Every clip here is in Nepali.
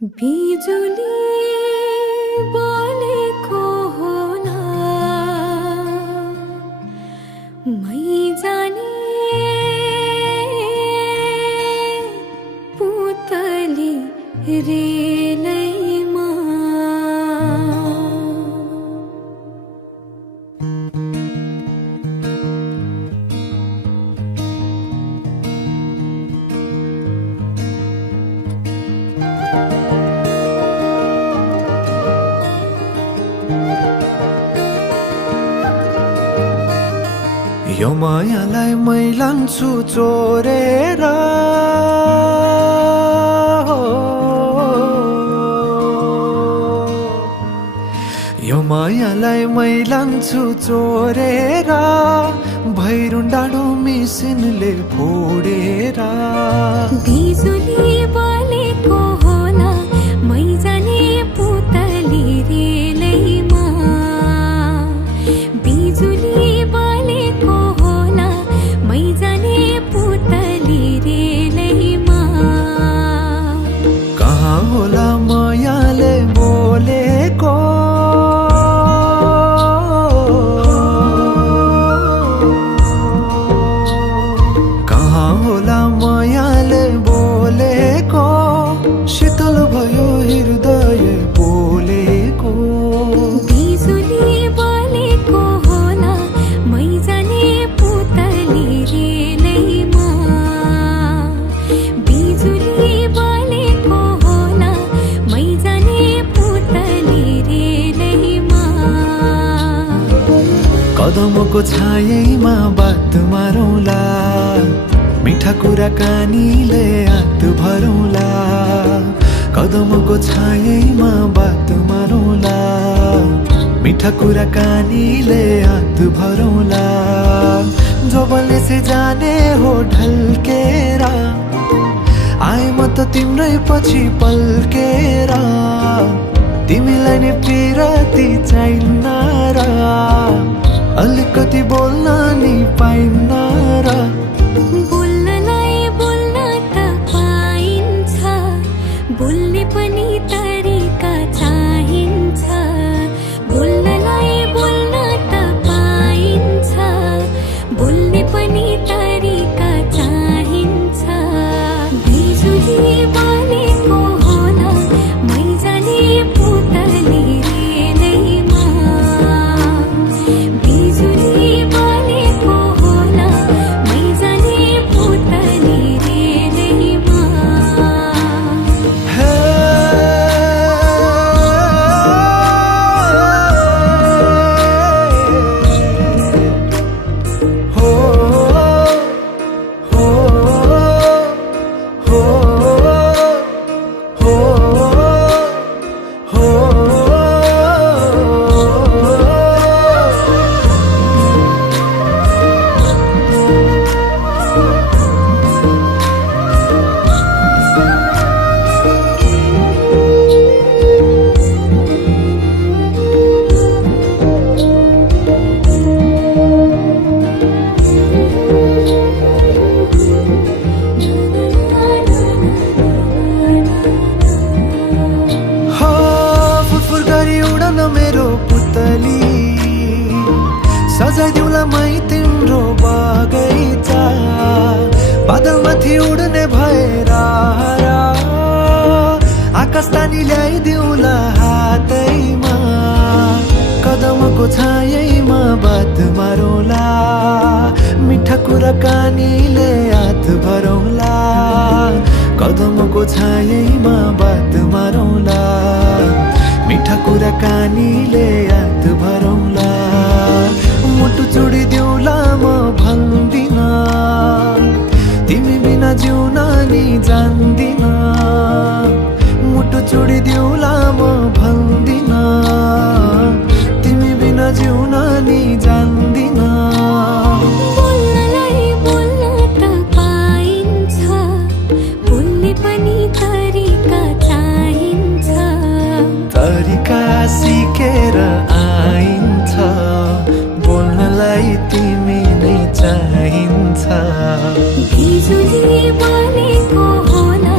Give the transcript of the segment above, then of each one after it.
बिजुली बोलेको होला मै जाने पुतली रेलैमा यो मायालाई मै लान्छु चोरेर यो मायालाई मै लान्छु चोरेर भैरुन डाँडो मिसिनले फोडेर बिजुली बोलेको होला मै जाने पुतली रेलैमा बिजुली बोलेको होला मै जाने पुतली रेलैमा कहाँ होला मायाले बोलेको मायाले बोलेको शीतल भयो हृदय बोलेको बिजुली बोलेको होला मै जाने पुतली रेलैमा बिजुली बोलेको होला मै जाने पुतली रेलैमा कदमको छायैमा बात मारौँला मिठा कुराकानीले हात भरौँला कदमको छायैमा बात मारौँला मिठा कुराकानीले हात भरौँला जोबलले से जाने हो ढल्केर आए म त तिम्रै पछि पल्केर तिमीलाई नै पिरती चाहिन्न र अलिकति बोल्न नि पाइन्न र बोल्ने पनि तरिका चाहिन्छ बोल्नलाई बोल्न त पाइन्छ बोल्ने पनि तरिका चाहिन्छ बिजुली बोलेको होला मै जाने पुतली रेलैमा बिजुली बोलेको होला मै जाने पुतली रेलैमा मेरो पुतली सजाइदिउँला मै तिम्रो बगैँचा बादलमाथि उड्ने भएर आकाश तानी ल्याइदिउँला हातैमा कदमको छायैमा बात मारौँला मिठा कुराकानीले हात भरौँला कदमको छायैमा बात मारौँला मिठा कुराकानीले हात भरौँला मुटु चुडिदिउँला म भन्दिन तिमी बिना जिउन नि जान्दिन मुटु चुडिदिउँला म भन्दिन तिमी बिना जिउन नि जान्दिन बोल्नलाई बोल्न त पाइन्छ बोल्ने पनि तरिका चाहिन्छ तरिका सिकेर आइन्छ बोल्नलाई तिमी नै चाहिन्छ बिजुली बोलेको होला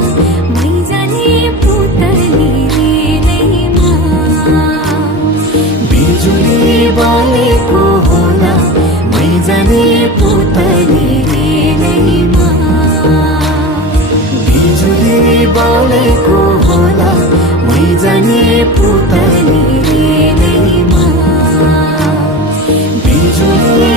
झुली